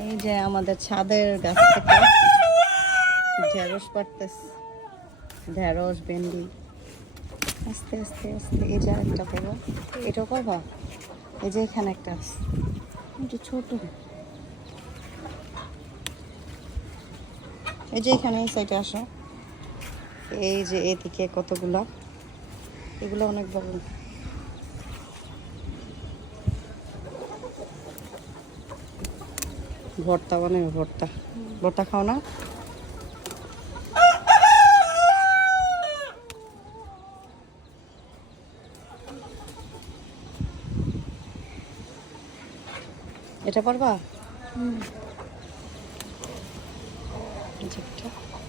এই যে আমাদের ছাদের গাছ থেকে ঢেঁড়স পাড়তেছে, ঢেঁড়স ভেন্ডি। আস্তে আস্তে আস্তে এই যে একটা করবো, এটাও করবা। এই যে এখানে একটা আছে, একটু ছোট। এই যে এখানে এই সাইডে আসো, এই যে এদিকে কতগুলা, এগুলো অনেক বড়। ভর্তা বানাবে, ভর্তা। ভর্তা খাও না? এটা পারবা?